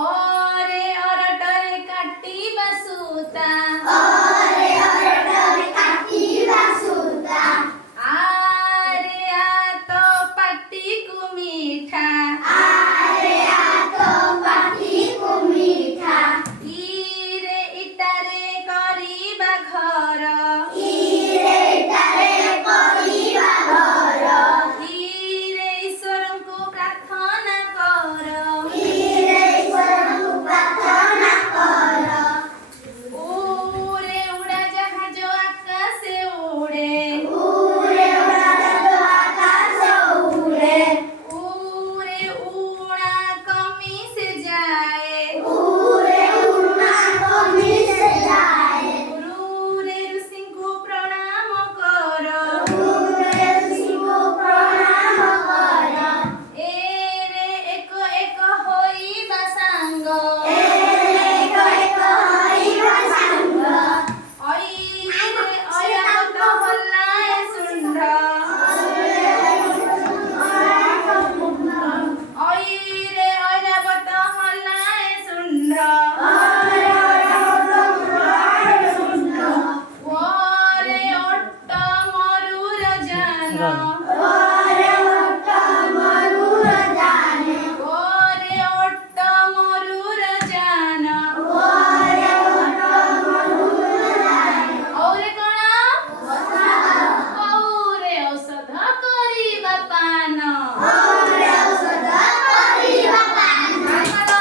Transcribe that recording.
ओरे ओरटरे काटिबा सूता आरे आ तो पाटी को मीठा इरे इटारे करिबा घर इरे ईश्वरଙ୍କୁ प्रार्थना कर उरे उड़ाजाहाज आकाशे उड़े उरे उड़ा कमीसे जाए गुरुरे ऋषिଙ୍କୁ प्रणाम कर एरे एक एक होइबा सांग ओइरे अयात हल्लाए सुंढ ओइरे अयावत हल्लाए सुंढ ओरे ओट्ट मरुर जान